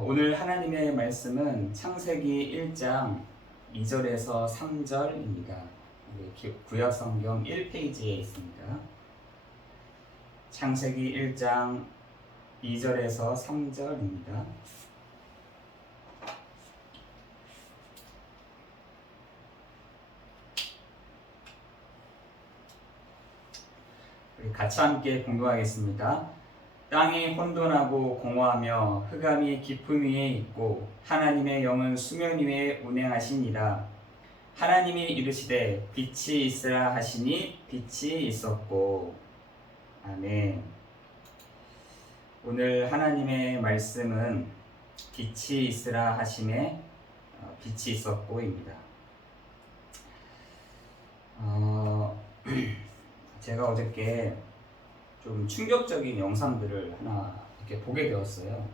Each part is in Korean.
오늘 하나님의 말씀은 창세기 1장 2절에서 3절입니다. 구약 성경 1페이지에 있습니다. 창세기 1장 2절에서 3절입니다. 우리 같이 함께 공부하겠습니다. 땅이 혼돈하고 공허하며 흑암이 깊음 위에 있고 하나님의 영은 수면 위에 운행하시니라. 하나님이 이르시되 빛이 있으라 하시니 빛이 있었고. 아멘. 오늘 하나님의 말씀은 빛이 있으라 하심에 빛이 있었고입니다. 제가 어저께 좀 충격적인 영상들을 하나 이렇게 보게 되었어요.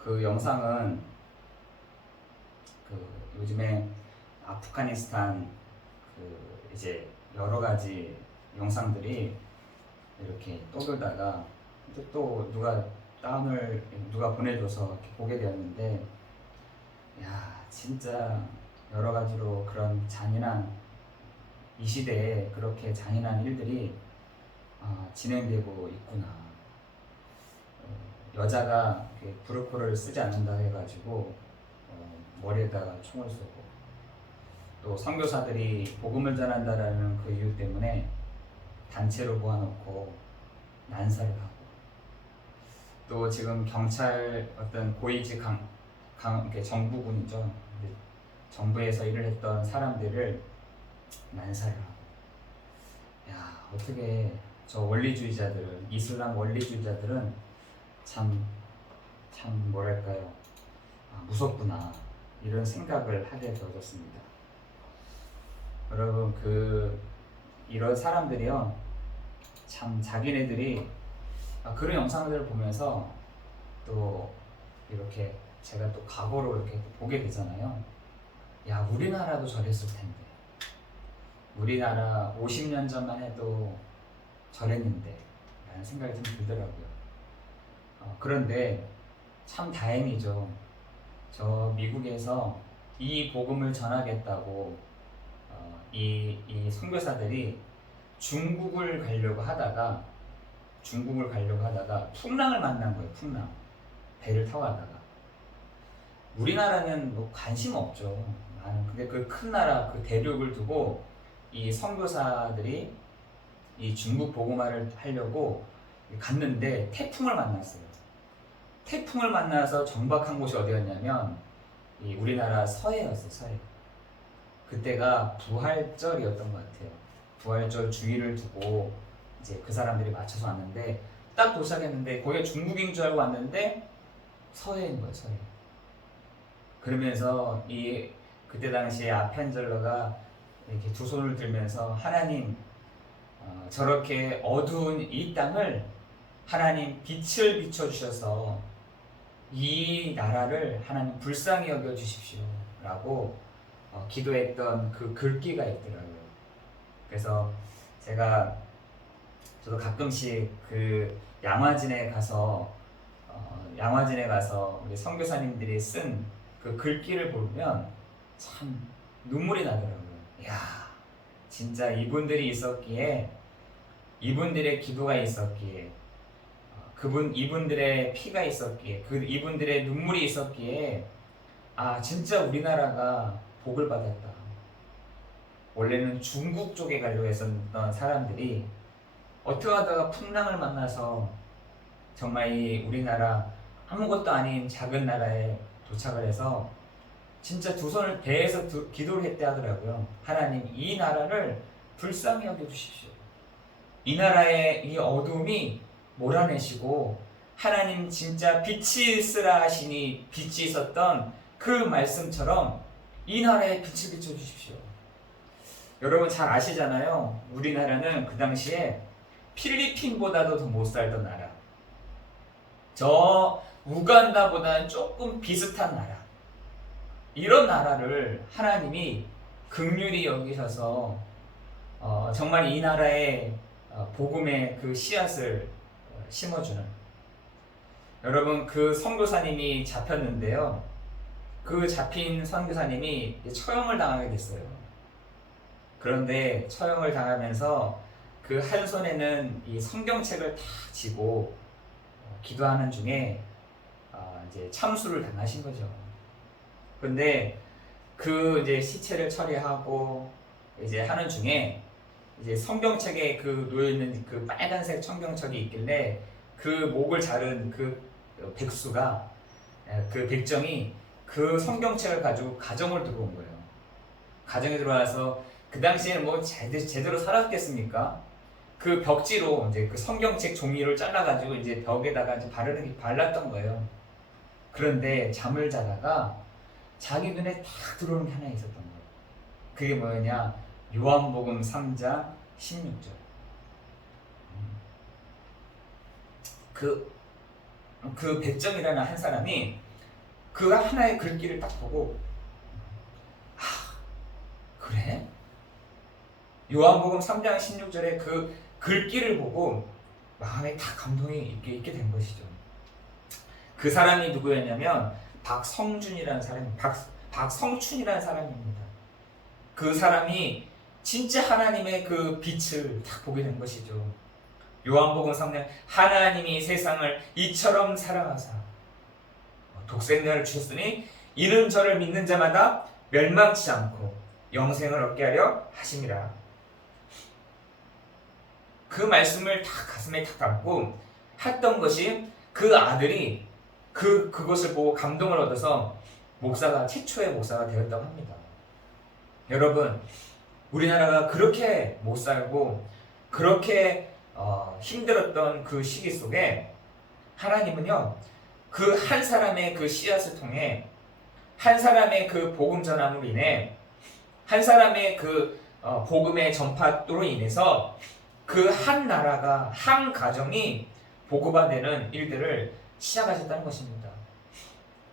그 영상은 요즘에 아프가니스탄 이제 여러 가지 영상들이 이렇게 떠돌다가 또 누가 보내줘서 이렇게 보게 되었는데, 야, 진짜 여러 가지로 그런 잔인한, 이 시대에 그렇게 잔인한 일들이 진행되고 있구나. 여자가 브루코를 쓰지 않는다 해가지고 머리에다가 총을 쏘고, 또 선교사들이 복음을 전한다라는 그 이유 때문에 단체로 모아놓고 난사를 하고, 또 지금 경찰 어떤 고위직 정부군이죠. 정부에서 일을 했던 사람들을 난사를 하고. 야, 어떻게 저 원리주의자들, 이슬람 원리주의자들은 참 뭐랄까요, 무섭구나, 이런 생각을 하게 되어졌습니다. 여러분, 이런 사람들이요, 참 자기네들이 그런 영상들을 보면서 또 이렇게 제가 또 과거로 이렇게 보게 되잖아요. 야, 우리나라도 저랬을 텐데, 우리나라 50년 전만 해도 저랬는데 라는 생각이 좀 들더라고요. 그런데 참 다행이죠. 저 미국에서 이 복음을 전하겠다고 이 선교사들이 중국을 가려고 하다가 풍랑을 만난 거예요. 풍랑. 배를 타고 가다가. 우리나라는 뭐 관심 없죠. 근데 그 큰 나라, 그 대륙을 두고 이 선교사들이 이 중국 복음화를 하려고 갔는데 태풍을 만났어요. 태풍을 만나서 정박한 곳이 어디였냐면 이 우리나라 서해였어요. 서해. 그때가 부활절이었던 것 같아요. 부활절 주의를 두고 이제 그 사람들이 맞춰서 왔는데, 딱 도착했는데 거기가 중국인 줄 알고 왔는데 서해인 거예요. 서해. 그러면서 그때 당시에 아펜젤러가 이렇게 두 손을 들면서, 하나님, 저렇게 어두운 이 땅을 하나님 빛을 비춰주셔서 이 나라를 하나님 불쌍히 여겨주십시오 라고 기도했던 그 글귀가 있더라고요. 그래서 저도 가끔씩 그 양화진에 가서 우리 선교사님들이 쓴 그 글귀를 보면 참 눈물이 나더라고요. 야, 진짜 이분들이 있었기에, 이분들의 기도가 있었기에, 이분들의 피가 있었기에, 이분들의 눈물이 있었기에, 진짜 우리나라가 복을 받았다. 원래는 중국 쪽에 가려고 했었던 사람들이 어떻게 하다가 풍랑을 만나서 정말 이 우리나라 아무것도 아닌 작은 나라에 도착을 해서 진짜 두 손을 배에서 기도를 했대 하더라고요. 하나님, 이 나라를 불쌍히 여겨주십시오. 이 나라의 이 어둠이 몰아내시고 하나님 진짜 빛이 있으라 하시니 빛이 있었던 그 말씀처럼 이 나라에 빛을 비춰주십시오. 여러분 잘 아시잖아요. 우리나라는 그 당시에 필리핀보다도 더 못 살던 나라, 저 우간다보다는 조금 비슷한 나라, 이런 나라를 하나님이 긍휼히 여기셔서 정말 이 나라에 복음의 그 씨앗을 심어주는, 여러분 그 선교사님이 잡혔는데요. 그 잡힌 선교사님이 처형을 당하게 됐어요. 그런데 처형을 당하면서 그 한 손에는 이 성경책을 다 쥐고 기도하는 중에 이제 참수를 당하신 거죠. 근데 그 이제 시체를 처리하고 이제 하는 중에 이제 성경책에 그 놓여 있는 그 빨간색 성경책이 있길래 그 목을 자른 그 백수가 그 백정이 그 성경책을 가지고 가정을 들어온 거예요. 가정에 들어와서 그 당시에는 뭐 제대로 살았겠습니까? 그 벽지로 이제 그 성경책 종이를 잘라가지고 이제 벽에다가 이제 발랐던 거예요. 그런데 잠을 자다가 자기 눈에 딱 들어오는 게 하나 있었던 거예요. 그게 뭐였냐? 요한복음 3장 16절. 그 백정이라는 한 사람이 그 하나의 글귀를 딱 보고, 그래? 요한복음 3장 16절에 그 글귀를 보고 마음에 다 감동이 있게 된 것이죠. 그 사람이 누구였냐면 박성준이라는 사람이 박성춘이라는 사람입니다. 그 사람이 진짜 하나님의 그 빛을 딱 보게 된 것이죠. 요한복음 3장 하나님이 세상을 이처럼 사랑하사 독생자를 주셨으니 이는 저를 믿는 자마다 멸망치 않고 영생을 얻게 하려 하심이라. 그 말씀을 다 가슴에 탁 담고 했던 것이 그 아들이 그것을 보고 감동을 얻어서 최초의 목사가 되었다고 합니다. 여러분, 우리나라가 그렇게 못 살고 그렇게 힘들었던 그 시기 속에 하나님은요, 그 한 사람의 그 씨앗을 통해 한 사람의 그 복음 전함으로 인해 한 사람의 그 복음의 전파로 인해서 그 한 나라가 한 가정이 복음화되는 일들을 시작하셨다는 것입니다.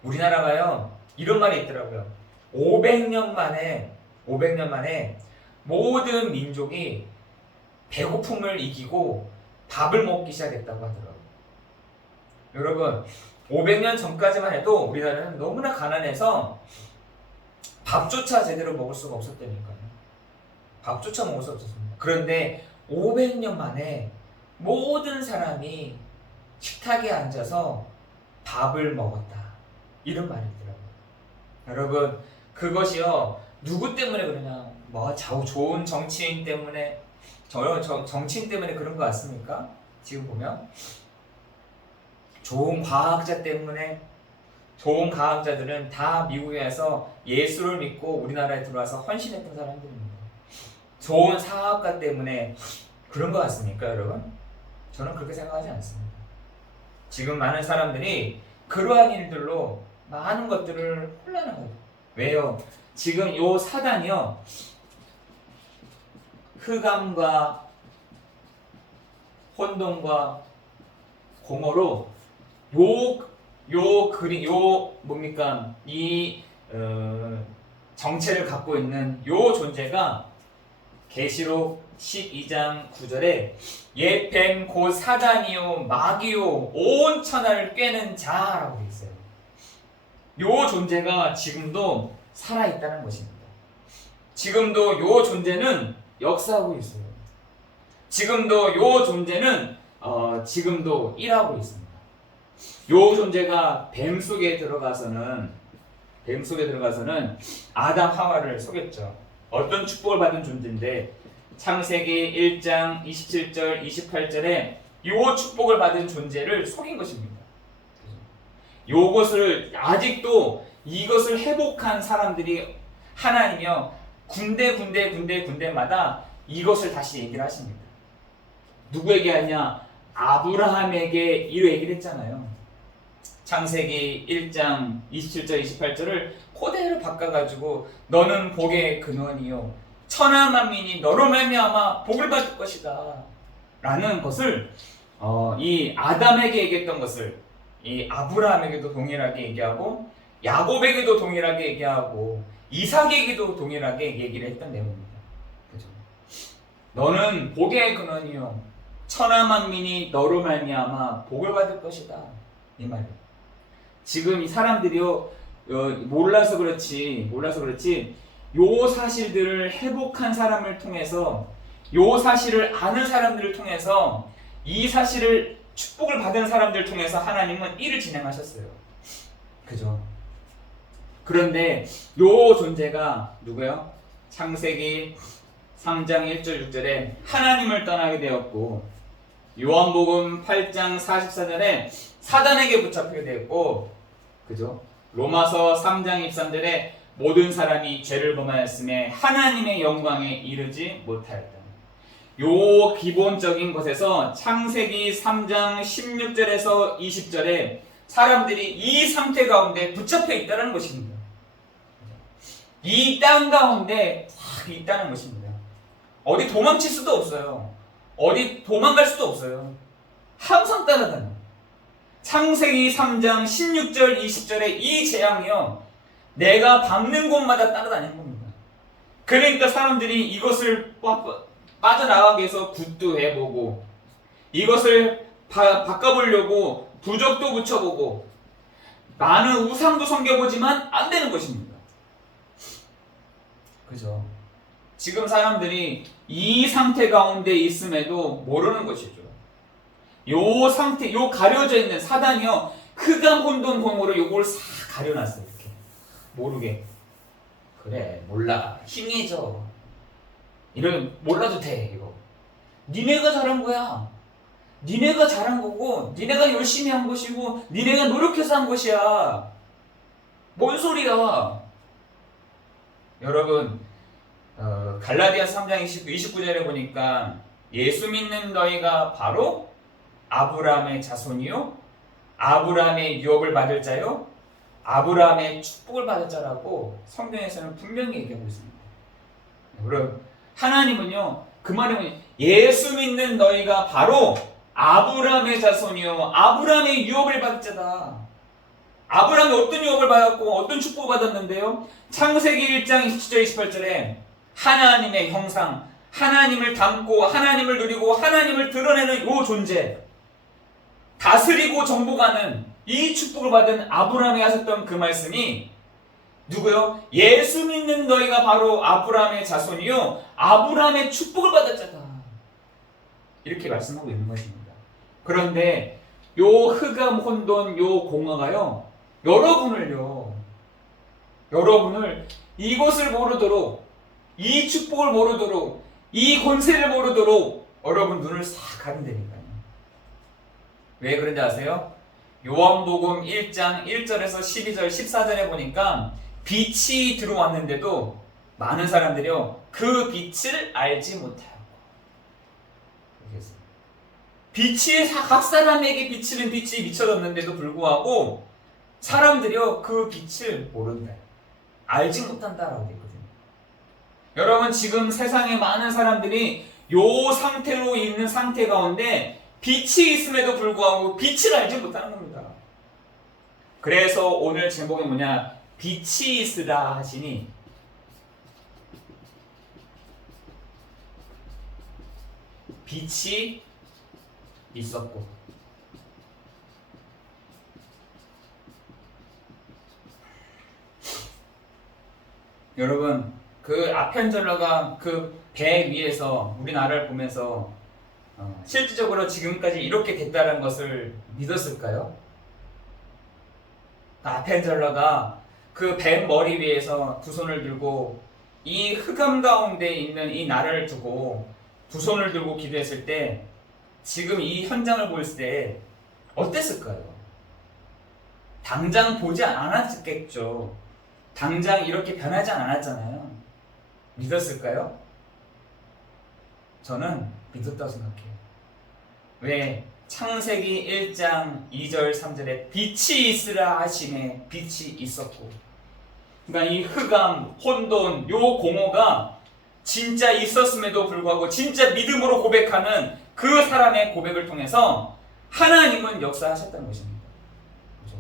우리나라가요 이런 말이 있더라고요. 500년 만에 모든 민족이 배고픔을 이기고 밥을 먹기 시작했다고 하더라고요. 여러분 500년 전까지만 해도 우리나라는 너무나 가난해서 밥조차 제대로 먹을 수가 없었다니까요. 밥조차 먹을 수 없었습니다. 그런데 500년 만에 모든 사람이 식탁에 앉아서 밥을 먹었다. 이런 말이 있더라고요. 여러분 그것이요 누구 때문에 그러냐? 뭐 좋은 정치인 때문에 정치인 때문에 그런 것 같습니까? 지금 보면 좋은 과학자 때문에 좋은 과학자들은 다 미국에서 예수를 믿고 우리나라에 들어와서 헌신했던 사람들입니다. 좋은 사업가 때문에 그런 것 같습니까, 여러분? 저는 그렇게 생각하지 않습니다. 지금 많은 사람들이 그러한 일들로 많은 것들을 혼란한 거예요. 왜요? 지금 요 사단이요, 흑암과 혼돈과 공허로 뭡니까? 정체를 갖고 있는 요 존재가 계시록 12장 9절에 옛뱀 곧 사단이요 마귀요 온 천하를 꿰는 자라고 되어 있어요. 요 존재가 지금도 살아있다는 것입니다. 지금도 요 존재는 역사하고 있어요. 지금도 요 존재는 지금도 일하고 있습니다. 요 존재가 뱀 속에 들어가서는 아담 하와를 속였죠. 어떤 축복을 받은 존재인데 창세기 1장 27절 28절에 요 축복을 받은 존재를 속인 것입니다. 요것을 아직도 이것을 회복한 사람들이 하나님이요 군데마다 이것을 다시 얘기를 하십니다. 누구에게 하냐? 아브라함에게 이로 얘기를 했잖아요. 창세기 1장 27절 28절을 그대로 바꿔가지고 너는 복의 근원이요 천하 만민이 너로 말미암아 복을 받을 것이다 라는 것을 이 아담에게 얘기했던 것을 이 아브라함에게도 동일하게 얘기하고 야곱에게도 동일하게 얘기하고 이삭에게도 동일하게 얘기를 했던 내용입니다. 그죠? 너는 복의 근원이요 천하 만민이 너로 말미암아 복을 받을 것이다. 이 말이에요. 지금 이 사람들이요, 몰라서 그렇지 요 사실들을 회복한 사람을 통해서, 요 사실을 아는 사람들을 통해서, 이 사실을 축복을 받은 사람들을 통해서 하나님은 일을 진행하셨어요. 그죠? 그런데 요 존재가 누구요? 창세기 3장 1절 6절에 하나님을 떠나게 되었고, 요한복음 8장 44절에 사단에게 붙잡히게 되었고, 그죠? 로마서 3장 23절에 모든 사람이 죄를 범하였음에 하나님의 영광에 이르지 못하였다. 요 기본적인 것에서 창세기 3장 16절에서 20절에 사람들이 이 상태 가운데 붙잡혀 있다는 것입니다. 이 땅 가운데 딱 있다는 것입니다. 어디 도망칠 수도 없어요. 어디 도망갈 수도 없어요. 항상 따라다녀. 창세기 3장 16절 20절의 이 재앙이요, 내가 밟는 곳마다 따라다니는 겁니다. 그러니까 사람들이 이것을 빠져나가기 위해서 굿도 해보고, 이것을 바꿔보려고 부적도 붙여보고, 많은 우상도 섬겨보지만 안 되는 것입니다. 그죠? 지금 사람들이 이 상태 가운데 있음에도 모르는 것이죠. 요 상태, 요 가려져 있는 사단이요, 흑암 혼돈 공으로 요걸 싹 가려놨어요. 이렇게 모르게. 그래, 몰라, 힘이죠. 이러면 몰라도 돼. 이거 니네가 잘한 거야. 니네가 잘한 거고, 니네가 열심히 한 것이고, 니네가 노력해서 한 것이야. 뭔 소리야. 여러분, 갈라디아서 3장 29절에 보니까 예수 믿는 너희가 바로 아브라함의 자손이요, 아브라함의 유업을 받을 자요, 아브라함의 축복을 받을 자라고 성경에서는 분명히 얘기하고 있습니다. 여러분, 하나님은요, 그 말은 예수 믿는 너희가 바로 아브라함의 자손이요, 아브라함의 유업을 받을 자다. 아브라함이 어떤 유업을 받았고 어떤 축복을 받았는데요? 창세기 1장 27절 28절에 하나님의 형상, 하나님을 닮고 하나님을 누리고 하나님을 드러내는 요 존재, 다스리고 정복하는 이 축복을 받은 아브라함이 하셨던 그 말씀이 누구요? 예수 믿는 너희가 바로 아브라함의 자손이요, 아브라함의 축복을 받을 자다. 이렇게 말씀하고 있는 것입니다. 그런데 요 흑암 혼돈 요 공허가요, 여러분을 이것을 모르도록, 이 축복을 모르도록, 이 권세를 모르도록 여러분 눈을 싹 가린다니까요. 왜 그런지 아세요? 요한복음 1장 1절에서 12절 14절에 보니까 빛이 들어왔는데도 많은 사람들이요, 그 빛을 알지 못하고. 빛이 각 사람에게 비치는 빛이 비춰졌는데도 불구하고 사람들이요, 그 빛을 모른다, 알지 못한다라고 되어 있거든요. 여러분, 지금 세상에 많은 사람들이 요 상태로 있는 상태 가운데 빛이 있음에도 불구하고 빛을 알지 못하는 겁니다. 그래서 오늘 제목이 뭐냐? 빛이 있으라 하시니 빛이 있었고, 여러분, 그 아펜젤러가 그 배 위에서 우리나라를 보면서 실질적으로 지금까지 이렇게 됐다는 것을 믿었을까요? 아펜젤러가 그 배 머리 위에서 두 손을 들고 이 흑암 가운데 있는 이 나라를 두고 두 손을 들고 기도했을 때, 지금 이 현장을 보였을 때 어땠을까요? 당장 보지 않았겠죠. 당장 이렇게 변하지 않았잖아요. 믿었을까요? 저는 믿었다고 생각해요. 왜? 창세기 1장 2절 3절에 빛이 있으라 하심에 빛이 있었고, 그러니까 이 흑암, 혼돈, 요 공허가 진짜 있었음에도 불구하고 진짜 믿음으로 고백하는 그 사람의 고백을 통해서 하나님은 역사하셨다는 것입니다. 그렇죠?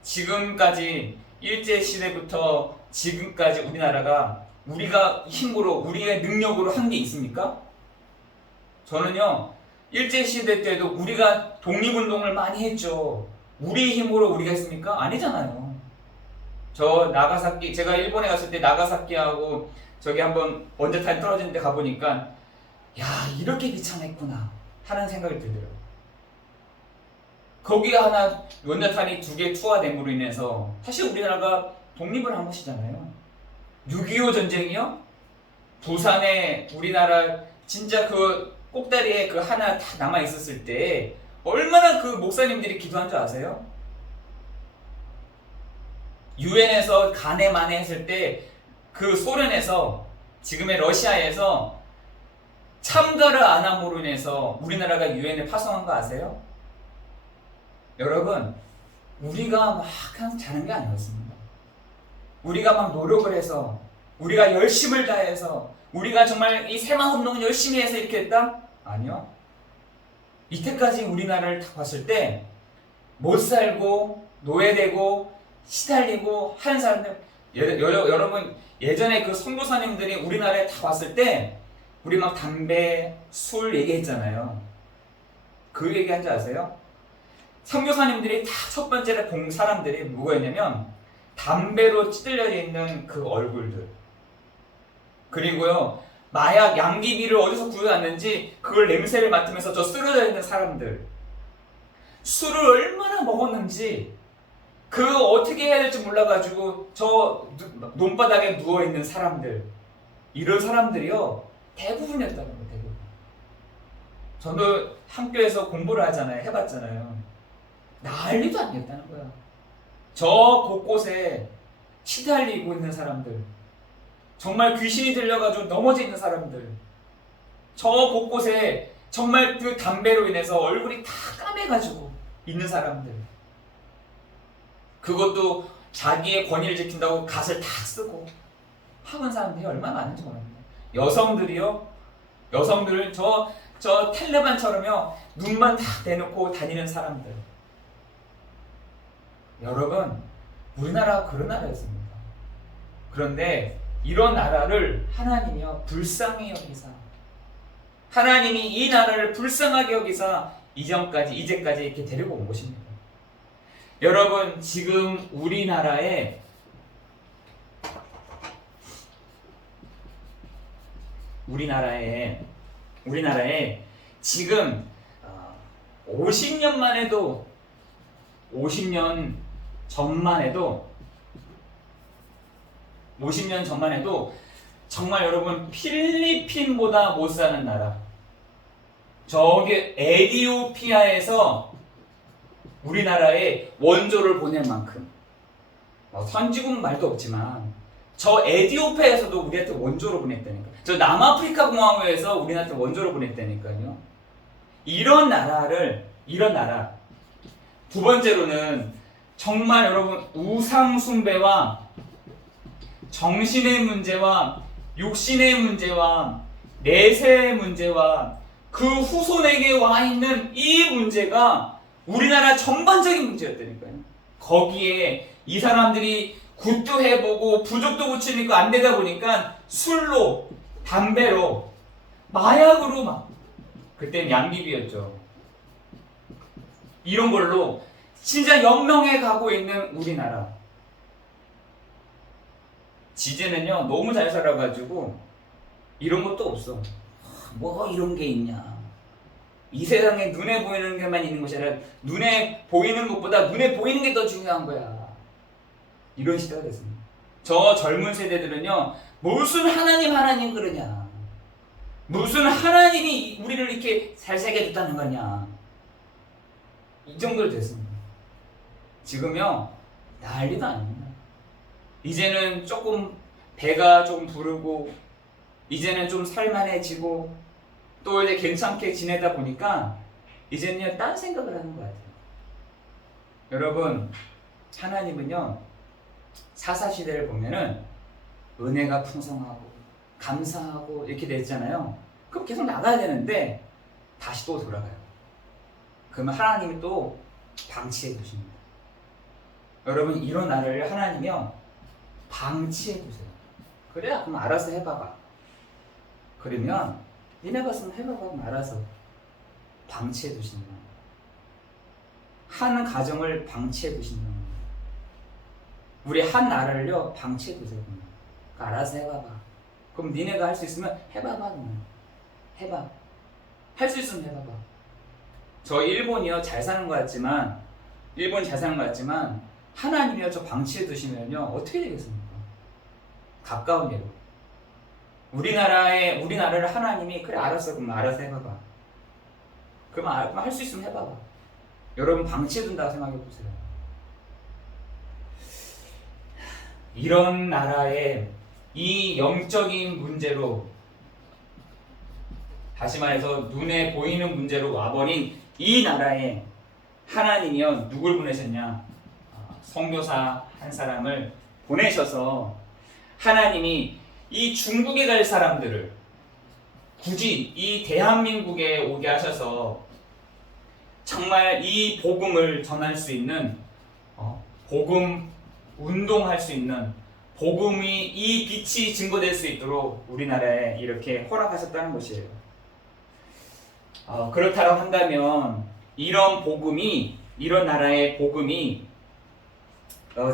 지금까지 일제시대부터 지금까지 우리나라가 우리가 힘으로, 우리의 능력으로 한 게 있습니까? 저는요, 일제시대 때도 우리가 독립운동을 많이 했죠. 우리 힘으로 우리가 했습니까? 아니잖아요. 저 나가사키, 제가 일본에 갔을 때 나가사키하고 저기 한번 원자탄이 떨어진 데 가보니까 야, 이렇게 비참했구나 하는 생각이 들더라고요. 거기가 하나 원자탄이 2개 투하됨으로 인해서 사실 우리나라가 독립을 한 것이잖아요. 6.25 전쟁이요? 부산에 우리나라 진짜 그 꼭다리에 그 하나 다 남아 있었을 때 얼마나 그 목사님들이 기도한 줄 아세요? 유엔에서 간에 만에 했을 때 그 소련에서 지금의 러시아에서 참가를 안 함으로 인해서 우리나라가 유엔에 파송한 거 아세요? 여러분, 우리가 막 잘한 게 아니었습니다. 우리가 막 노력을 해서, 우리가 열심을 다해서, 우리가 정말 이 새마운동 열심히 해서 이렇게 했다? 아니요. 이때까지 우리나라를 딱 봤을 때 못 살고 노예되고 시달리고 하는 사람들, 여러분 예전에 그 선교사님들이 우리나라에 다 왔을 때 우리 막 담배, 술 얘기했잖아요. 그 얘기한 줄 아세요? 선교사님들이 다 첫 번째로 본 사람들이 뭐였냐면 담배로 찌들려 있는 그 얼굴들, 그리고요 마약 양귀비를 어디서 구해왔는지 그걸 냄새를 맡으면서 저 쓰러져 있는 사람들, 술을 얼마나 먹었는지 그 어떻게 해야 될지 몰라가지고 저 논바닥에 누워있는 사람들, 이런 사람들이요 대부분이었다는 거예요. 대부분. 저도 학교에서 공부를 하잖아요. 해봤잖아요. 난리도 아니었다는 거야. 저 곳곳에 시달리고 있는 사람들, 정말 귀신이 들려가지고 넘어져 있는 사람들, 저 곳곳에 정말 그 담배로 인해서 얼굴이 다 까매가지고 있는 사람들, 그것도 자기의 권위를 지킨다고 갓을 다 쓰고 하는 사람들이 얼마나 많은지 모릅니다. 여성들은 저 텔레반처럼요 눈만 다 대놓고 다니는 사람들. 여러분, 우리나라가 그런 나라였습니다. 그런데 이런 나라를 하나님이요 불쌍히 여기사, 하나님이 이 나라를 불쌍하게 여기사 이제까지 이렇게 데리고 온 것입니다. 여러분, 지금 우리나라에 지금 50년 전만 해도 정말 여러분 필리핀보다 못 사는 나라, 저기 에티오피아에서 우리나라에 원조를 보낼 만큼, 선지국 말도 없지만 저 에티오피아에서도 우리한테 원조로 보냈다니까. 저 남아프리카 공화국에서 우리한테 원조로 보냈다니까요. 이런 나라. 두 번째로는 정말 여러분 우상 숭배와 정신의 문제와 육신의 문제와 내세의 문제와 그 후손에게 와 있는 이 문제가 우리나라 전반적인 문제였다니까요. 거기에 이 사람들이 굿도 해보고 부족도 고치니까 안 되다 보니까 술로, 담배로, 마약으로 막, 그때는 양귀비였죠. 이런 걸로 진짜 연명해 가고 있는 우리나라. 지제는요 너무 잘 살아가지고 이런 것도 없어. 뭐 이런 게 있냐. 이 세상에 눈에 보이는 게만 있는 것이 아니라 눈에 보이는 것보다 눈에 보이는 게 더 중요한 거야. 이런 시대가 됐습니다. 저 젊은 세대들은요 무슨 하나님 그러냐, 무슨 하나님이 우리를 이렇게 잘 살게 해줬다는 거냐, 이 정도로 됐습니다. 지금요 난리도 아닙니다. 이제는 조금 배가 좀 부르고 이제는 좀 살만해지고 또 이제 괜찮게 지내다 보니까 이제는요 딴 생각을 하는 것 같아요. 여러분, 하나님은요 사사시대를 보면은 은혜가 풍성하고 감사하고 이렇게 됐잖아요. 그럼 계속 나가야 되는데 다시 또 돌아가요. 그러면 하나님이 또 방치해 두십니다. 여러분, 이런 나라를 하나님이요 방치해 두세요. 그래야 그럼 알아서 해봐봐. 그러면 니네 봤으면 해봐봐. 그럼 알아서 방치해 두신다. 한 가정을 방치해 두신다. 우리 한 나라를요 방치해 두세요. 그러니까 알아서 해봐봐. 그럼 니네가 할 수 있으면 해봐봐. 그냥. 해봐. 할 수 있으면 해봐봐. 저 일본이요 잘 사는 것 같지만 일본 잘 사는 것 같지만 하나님이요 저 방치해 두시면요 어떻게 되겠습니까? 가까운 예로 우리나라를 하나님이 그래 알았어 그럼 알아서 해봐봐. 그러면 할 수 있으면 해봐봐. 여러분 방치해 둔다고 생각해 보세요. 이런 나라에 이 영적인 문제로 다시 말해서 눈에 보이는 문제로 와버린 이 나라에 하나님이요 누굴 보내셨냐? 선교사 한 사람을 보내셔서 하나님이 이 중국에 갈 사람들을 굳이 이 대한민국에 오게 하셔서 정말 이 복음을 전할 수 있는 복음 운동할 수 있는 복음이 이 빛이 증거될 수 있도록 우리나라에 이렇게 허락하셨다는 것이에요. 그렇다고 한다면 이런 나라의 복음이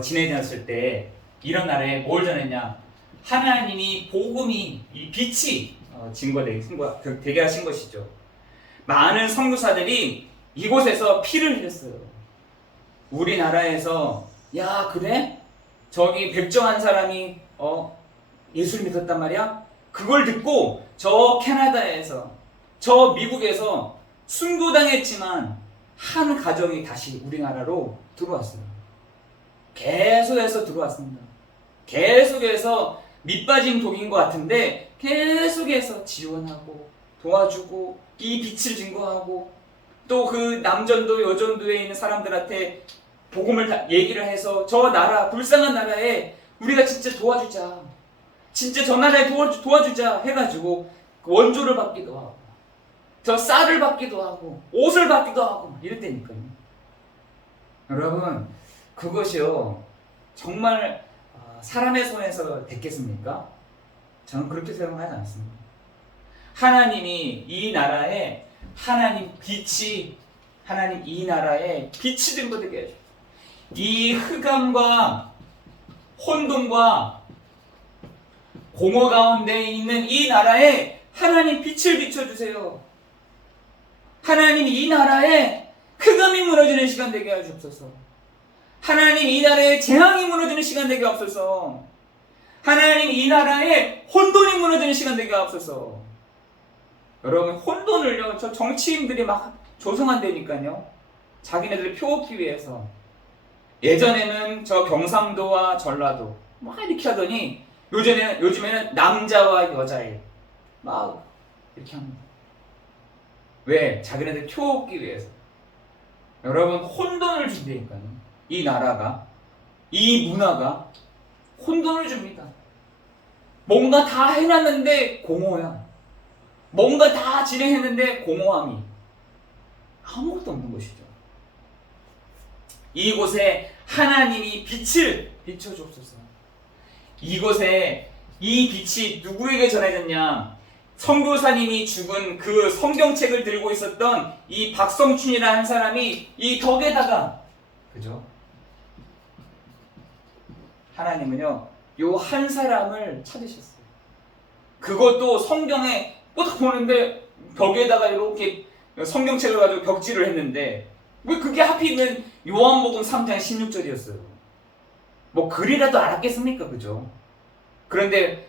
진행되었을 때 이런 나라에 뭘 전했냐? 하나님이 복음이 이 빛이 되게 하신 것이죠. 많은 선교사들이 이곳에서 피를 흘렸어요. 우리나라에서 야 그래? 저기 백정한 사람이 예수를 믿었단 말이야? 그걸 듣고 저 캐나다에서 저 미국에서 순교당했지만 한 가정이 다시 우리나라로 들어왔어요. 계속해서 들어왔습니다. 계속해서 밑빠진 독인 것 같은데 계속해서 지원하고 도와주고 이 빛을 증거하고 또 그 남전도 여전도에 있는 사람들한테 복음을 얘기를 해서 저 나라 불쌍한 나라에 우리가 진짜 도와주자, 진짜 저 나라에 도와주자 해가지고 원조를 받기도 하고 저 쌀을 받기도 하고 옷을 받기도 하고 이랬다니까요. 여러분 그것이요 정말 사람의 손에서 됐겠습니까? 저는 그렇게 생각하지 않습니다. 하나님이 이 나라에 하나님 이 나라에 빛이 된 것 되게 해줘. 이 흑암과 혼돈과 공허 가운데 있는 이 나라에 하나님 빛을 비춰주세요. 하나님 이 나라에 흑암이 무너지는 시간 되게 하시옵소서. 하나님 이 나라에 재앙이 무너지는 시간 되게 하옵소서. 하나님 이 나라에 혼돈이 무너지는 시간 되게 하옵소서. 여러분 혼돈을요 저 정치인들이 막 조성한다니까요. 자기네들을 표얻기 위해서. 예전에는 저 경상도와 전라도 막 이렇게 하더니 요즘에는 남자와 여자애 막 이렇게 합니다. 왜? 자기네들 표얻기 위해서. 여러분 혼돈을 준다니까요. 이 나라가 이 문화가 혼돈을 줍니다. 뭔가 다 해놨는데 공허야. 뭔가 다 진행했는데 공허함이 아무것도 없는 것이죠. 이곳에 하나님이 빛을 비춰주옵소서. 이곳에 이 빛이 누구에게 전해졌냐? 선교사님이 죽은 그 성경책을 들고 있었던 이 박성춘이라는 사람이 이 덕에다가 그죠? 하나님은요 요 한 사람을 찾으셨어요. 그것도 성경에 딱 보는데 벽에다가 이렇게 성경책을 가지고 벽지를 했는데 왜 그게 하필이면 요한복음 3장 16절이었어요. 뭐 글이라도 알았겠습니까? 그죠? 그런데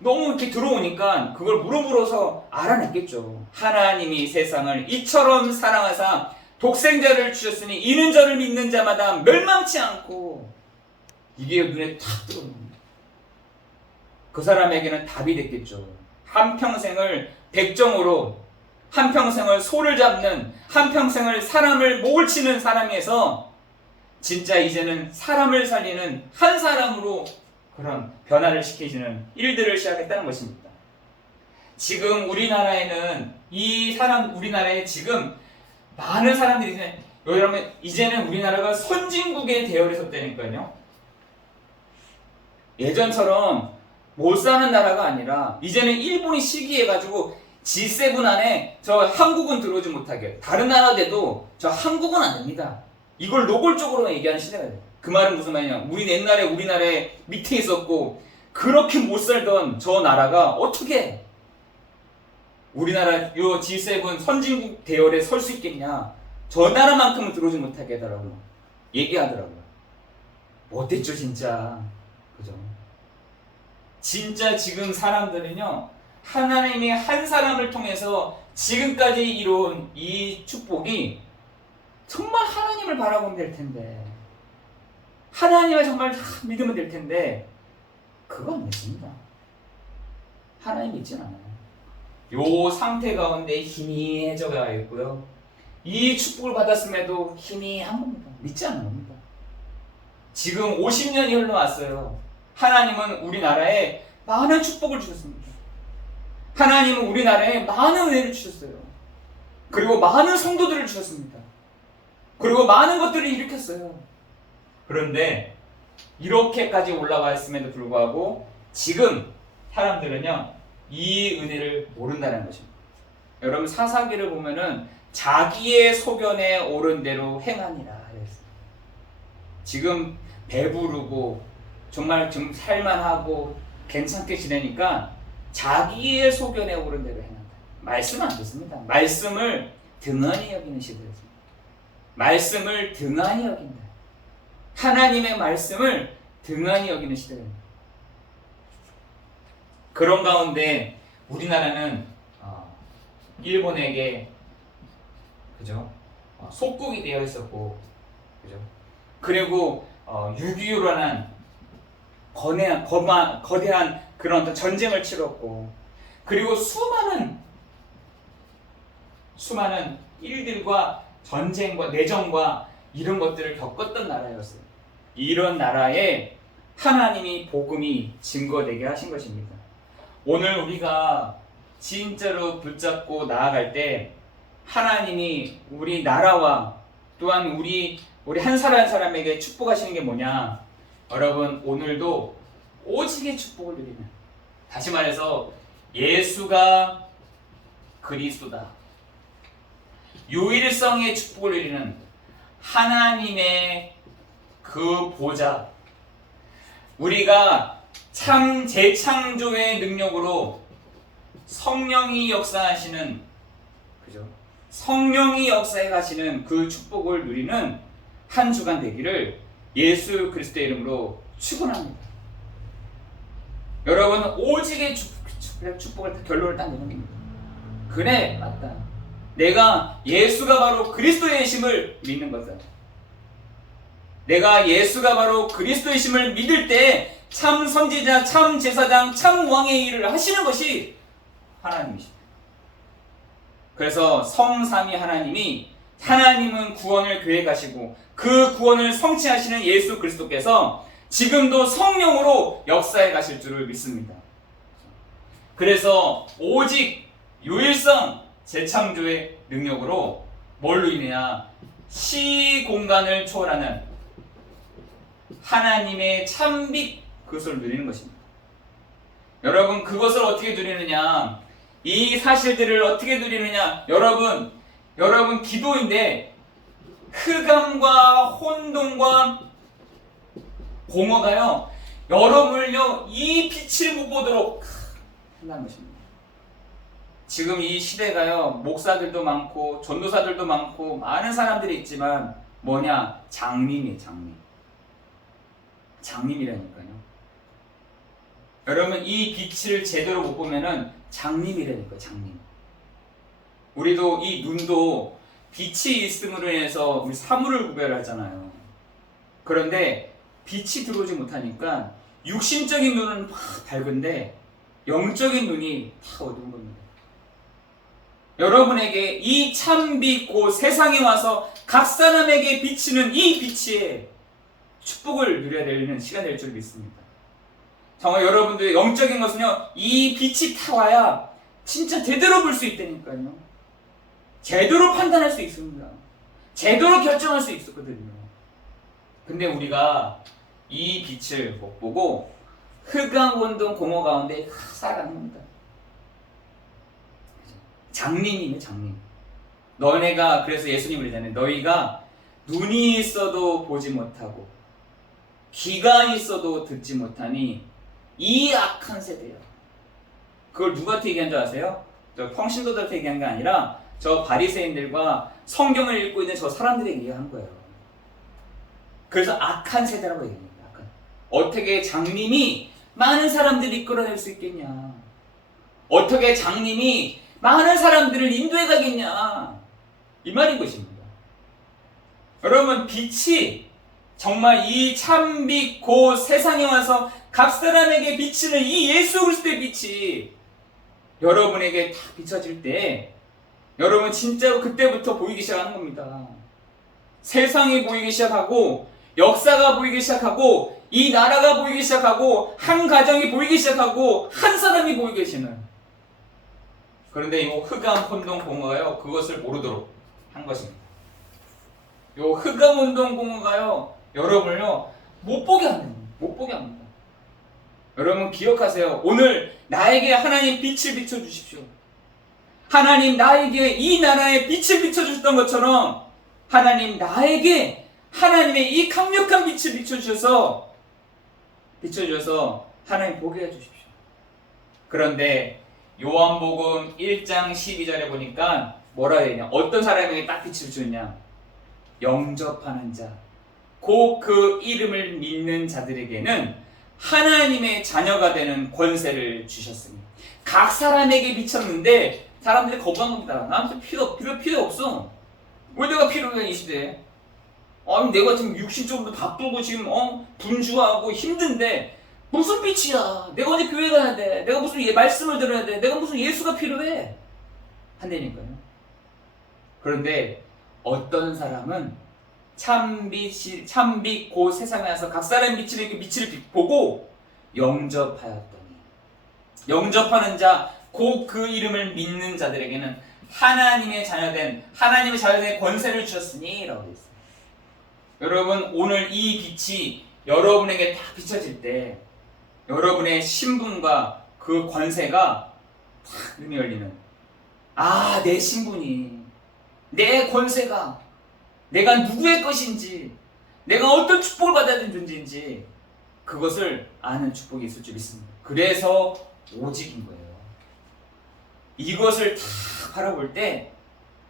너무 이렇게 들어오니까 그걸 물어보러서 알아냈겠죠. 하나님이 세상을 이처럼 사랑하사 독생자를 주셨으니 이는 저를 믿는 자마다 멸망치 않고 이게 눈에 탁 들어옵니다. 그 사람에게는 답이 됐겠죠. 한평생을 백정으로 한평생을 소를 잡는 한평생을 사람을 목을 치는 사람에서 진짜 이제는 사람을 살리는 한 사람으로 그런 변화를 시키시는 일들을 시작했다는 것입니다. 지금 우리나라에는 우리나라에 지금 많은 사람들이 여러분 이제는 우리나라가 선진국의 대열에 섰다니까요. 예전처럼 못 사는 나라가 아니라 이제는 일본이 시기해가지고 G7 안에 저 한국은 들어오지 못하게, 다른 나라 돼도 저 한국은 안 됩니다. 이걸 노골적으로 얘기하는 시대가 돼요. 그 말은 무슨 말이냐? 우리 옛날에 우리나라에 밑에 있었고 그렇게 못 살던 저 나라가 어떻게 우리나라 요 G7 선진국 대열에 설 수 있겠냐? 저 나라만큼은 들어오지 못하게 하더라고요. 얘기하더라고요. 못됐죠 진짜. 그죠? 진짜 지금 사람들은요, 하나님이 한 사람을 통해서 지금까지 이룬 이 축복이 정말 하나님을 바라보면 될 텐데, 하나님을 정말 믿으면 될 텐데, 그거 안 됐습니다. 하나님 믿진 않아요. 요 상태 가운데 희미해져가 있고요. 이 축복을 받았음에도 희미한 겁니다. 믿지 않는 겁니다. 지금 50년이 흘러왔어요. 하나님은 우리나라에 많은 축복을 주셨습니다. 하나님은 우리나라에 많은 은혜를 주셨어요. 그리고 많은 성도들을 주셨습니다. 그리고 많은 것들을 일으켰어요. 그런데 이렇게까지 올라와 있음에도 불구하고 지금 사람들은요, 이 은혜를 모른다는 것입니다. 여러분 사사기를 보면은 자기의 소견에 옳은 대로 행하니라 그랬어요. 지금 배부르고 정말 좀 살만하고 괜찮게 지내니까 자기의 소견에 옳은 대로 행한다. 말씀 안 듣습니다. 말씀을 등한히 여기는 시대였습니다. 말씀을 등한히 여긴다. 하나님의 말씀을 등한히 여기는 시대입니다. 그런 가운데 우리나라는 일본에게 그죠? 속국이 되어 있었고, 그죠? 그리고 6.25라는 거대한 그런 어떤 전쟁을 치렀고, 그리고 수많은 일들과 전쟁과 내전과 이런 것들을 겪었던 나라였어요. 이런 나라에 하나님이 복음이 증거되게 하신 것입니다. 오늘 우리가 진짜로 붙잡고 나아갈 때 하나님이 우리 나라와 또한 우리 한 사람 한 사람에게 축복하시는 게 뭐냐? 여러분 오늘도 오직의 축복을 누리는, 다시 말해서 예수가 그리스도다, 유일성의 축복을 누리는 하나님의 그 보좌, 우리가 참 재창조의 능력으로 성령이 역사하시는, 그죠? 성령이 역사해 가시는 그 축복을 누리는 한 주간 되기를 예수 그리스도의 이름으로 축원합니다. 여러분 오직의 축복을 결론을 딱 내는 겁니다. 그래 맞다. 내가 예수가 바로 그리스도의 심을 믿는 거다. 내가 예수가 바로 그리스도의 심을 믿을 때 참 선지자, 참 제사장, 참 왕의 일을 하시는 것이 하나님이십니다. 그래서 성삼위 하나님은 구원을 계획하시고 그 구원을 성취하시는 예수 그리스도께서 지금도 성령으로 역사해 가실 줄을 믿습니다. 그래서 오직 유일성 재창조의 능력으로 뭘로 인해야 시공간을 초월하는 하나님의 참빛, 그것을 누리는 것입니다. 여러분 그것을 어떻게 누리느냐, 이 사실들을 어떻게 누리느냐, 여러분 기도인데 흑암과 혼돈과 공허가요 여러분을요 이 빛을 못 보도록 한다는 것입니다. 지금 이 시대가요 목사들도 많고 전도사들도 많고 많은 사람들이 있지만 뭐냐, 장님이에요. 장님이라니까요. 여러분 이 빛을 제대로 못 보면은 장님이라니까요. 장님. 우리도 이 눈도 빛이 있음으로 인해서 우리 사물을 구별하잖아요. 그런데 빛이 들어오지 못하니까 육신적인 눈은 막 밝은데 영적인 눈이 다 어두운 겁니다. 여러분에게 이 참빛 곧 세상에 와서 각 사람에게 비치는 이 빛의 축복을 누려야 되는 시간 될 줄 믿습니다. 정말 여러분들의 영적인 것은요 이 빛이 타 와야 진짜 제대로 볼 수 있다니까요. 제대로 판단할 수 있습니다. 제대로 결정할 수 있었거든요. 근데 우리가 이 빛을 못 보고 흑암 혼돈 공허 가운데 살아가는 겁니다. 장님이네, 장님. 너네가, 그래서 예수님 그러잖아요. 너희가 눈이 있어도 보지 못하고 귀가 있어도 듣지 못하니 이 악한 세대야. 그걸 누구한테 얘기한 줄 아세요? 저 평신도들한테 얘기한 게 아니라 저 바리새인들과 성경을 읽고 있는 저 사람들에게 얘기한 거예요. 그래서 악한 세대라고 얘기합니다. 악한. 어떻게 장님이 많은 사람들을 이끌어낼 수 있겠냐? 어떻게 장님이 많은 사람들을 인도해 가겠냐? 이 말인 것입니다. 여러분, 빛이 정말 이 참빛 곧 세상에 와서 각 사람에게 비치는 이 예수 그리스도의 빛이 여러분에게 다 비춰질 때 여러분 진짜로 그때부터 보이기 시작하는 겁니다. 세상이 보이기 시작하고 역사가 보이기 시작하고 이 나라가 보이기 시작하고 한 가정이 보이기 시작하고 한 사람이 보이게 되시는. 그런데 이 흑암운동공화가요 그것을 모르도록 한 것입니다. 이 흑암운동공화가요 여러분을요 못 보게 합니다. 못 보게 합니다. 여러분 기억하세요. 오늘 나에게 하나님 빛을 비춰주십시오. 하나님 나에게 이 나라에 빛을 비춰주셨던 것처럼 하나님 나에게 하나님의 이 강력한 빛을 비춰주셔서 하나님 보게 해주십시오. 그런데 요한복음 1장 12절에 보니까 뭐라 해야 되냐? 어떤 사람에게 딱 빛을 주느냐? 영접하는 자, 곧 그 이름을 믿는 자들에게는 하나님의 자녀가 되는 권세를 주셨습니다. 각 사람에게 비쳤는데 사람들이 거부한 겁니다. 나한테 필요 없어. 왜 내가 필요해 이 시대에? 아니 내가 지금 육신적으로 바쁘고 지금 분주하고 힘든데 무슨 빛이야? 내가 언제 교회 가야 돼? 내가 무슨 말씀을 들어야 돼? 내가 무슨 예수가 필요해? 한다니까요. 그런데 어떤 사람은 참빛 곧 세상에 와서 각 사람 빛을 보고 영접하였더니 영접하는 자 곧 그 이름을 믿는 자들에게는 하나님의 자녀된 권세를 주셨으니 라고 되어 있습니다. 여러분 오늘 이 빛이 여러분에게 다 비춰질 때 여러분의 신분과 그 권세가 탁 눈이 열리는 내 신분이 내 권세가 내가 누구의 것인지 내가 어떤 축복을 받아야 되는 존재인지 그것을 아는 축복이 있을 줄 믿습니다. 그래서 오직인 거예요. 이것을 다 바라볼 때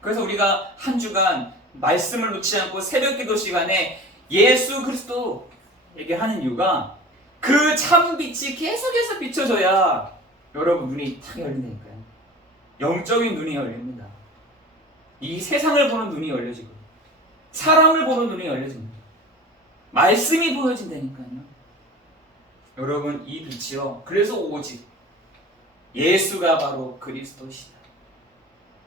그래서 우리가 한 주간 말씀을 놓지 않고 새벽 기도 시간에 예수 그리스도에게 하는 이유가 그 참빛이 계속해서 비춰져야 여러분 눈이 탁 열린다니까요. 영적인 눈이 열립니다. 이 세상을 보는 눈이 열려지고 사람을 보는 눈이 열려집니다. 말씀이 보여진다니까요. 여러분 이 빛이요 그래서 오직 예수가 바로 그리스도시다.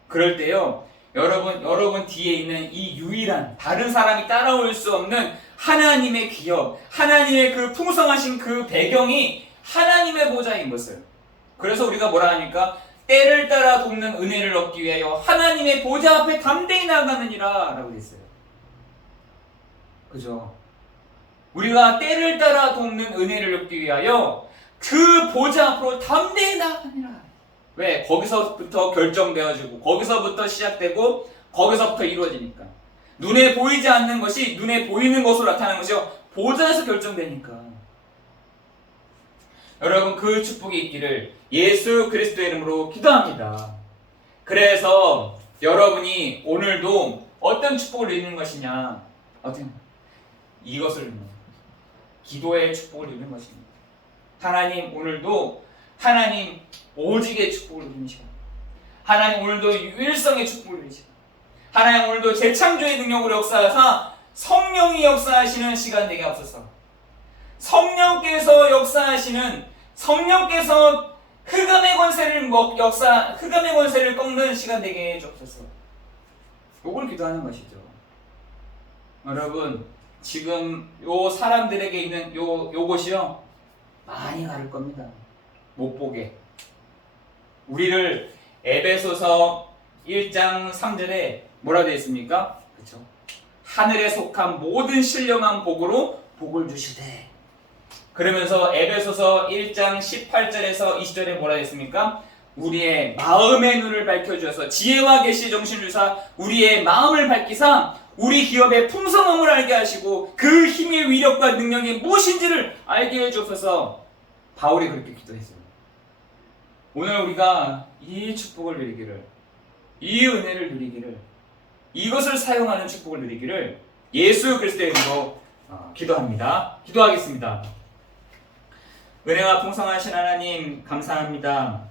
그럴 때요 여러분 뒤에 있는 이 유일한 다른 사람이 따라올 수 없는 하나님의 기업, 하나님의 그 풍성하신 그 배경이 하나님의 보좌인 것을 그래서 우리가 뭐라 하니까 때를 따라 돕는 은혜를 얻기 위하여 하나님의 보좌 앞에 담대히 나아가느니라 라고 했어요. 그죠? 우리가 때를 따라 돕는 은혜를 얻기 위하여 그 보좌 앞으로 담대히 나아가느니라. 왜? 거기서부터 결정되어지고 거기서부터 시작되고 거기서부터 이루어지니까 눈에 보이지 않는 것이 눈에 보이는 것으로 나타나는 것이요 보좌에서 결정되니까. 여러분 그 축복이 있기를 예수 그리스도의 이름으로 기도합니다. 그래서 여러분이 오늘도 어떤 축복을 누리는 것이냐 이것을 기도의 축복을 누리는 것입니다. 하나님 오늘도 하나님 오직의 축복을 누리는 시간, 하나님 오늘도 유일성의 축복을 누리는 시간, 하나님 오늘도 재창조의 능력으로 역사하사 성령이 역사하시는 시간 되게 하옵소서. 성령께서 역사하시는 성령께서 흑암의 권세를 꺾는 시간 되게 해주옵소서. 요걸 기도하는 것이죠. 여러분 지금 요 사람들에게 있는 요것이요 많이 가를 겁니다. 못 보게. 우리를 에베소서 1장 3절에 뭐라 되어 있습니까? 그렇죠? 하늘에 속한 모든 신령한 복으로 복을 주시되. 그러면서 에베소서 1장 18절에서 20절에 뭐라 되어 있습니까? 우리의 마음의 눈을 밝혀주셔서 지혜와 계시 정신을 주사 우리의 마음을 밝히사 우리 기업의 풍성함을 알게 하시고 그 힘의 위력과 능력이 무엇인지를 알게 해주셔서 바울이 그렇게 기도했어요. 오늘 우리가 이 축복을 누리기를, 이 은혜를 누리기를, 이것을 사용하는 축복을 누리기를 예수 그리스도의 이름으로 기도합니다. 기도하겠습니다. 은혜가 풍성하신 하나님 감사합니다.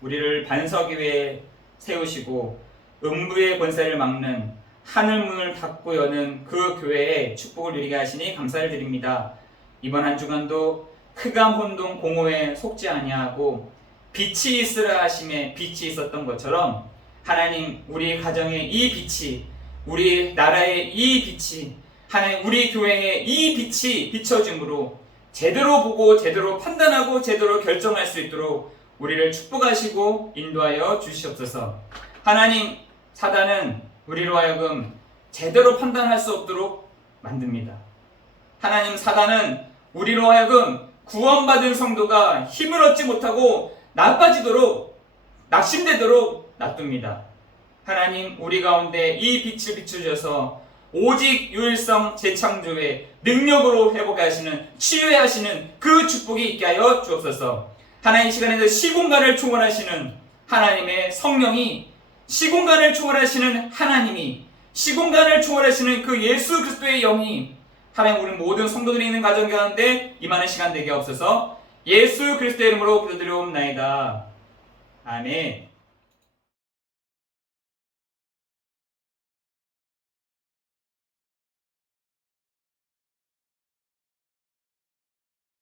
우리를 반석 위에 세우시고 음부의 권세를 막는 하늘 문을 닫고 여는 그 교회에 축복을 누리게 하시니 감사를 드립니다. 이번 한 주간도 흑암 혼동 공허에 속지 아니하고 빛이 있으라 하심에 빛이 있었던 것처럼 하나님 우리 가정에 이 빛이, 우리 나라에 이 빛이, 하나님 우리 교회에 이 빛이 비춰짐으로 제대로 보고 제대로 판단하고 제대로 결정할 수 있도록 우리를 축복하시고 인도하여 주시옵소서. 하나님, 사단은 우리로 하여금 제대로 판단할 수 없도록 만듭니다. 하나님, 사단은 우리로 하여금 구원받은 성도가 힘을 얻지 못하고 나빠지도록, 낙심되도록 놔둡니다. 하나님, 우리 가운데 이 빛을 비추셔서 오직 유일성 재창조의 능력으로 회복하시는, 치유하시는 그 축복이 있게 하여 주옵소서. 하나님, 이 시간에서 시공간을 초월하시는 하나님의 성령이, 시공간을 초월하시는 하나님이, 시공간을 초월하시는 그 예수 그리스도의 영이 하나님 우리 모든 성도들이 있는 가정 가운데 임하는 시간 되게 없어서 예수 그리스도의 이름으로 기도드리옵나이다. 아멘.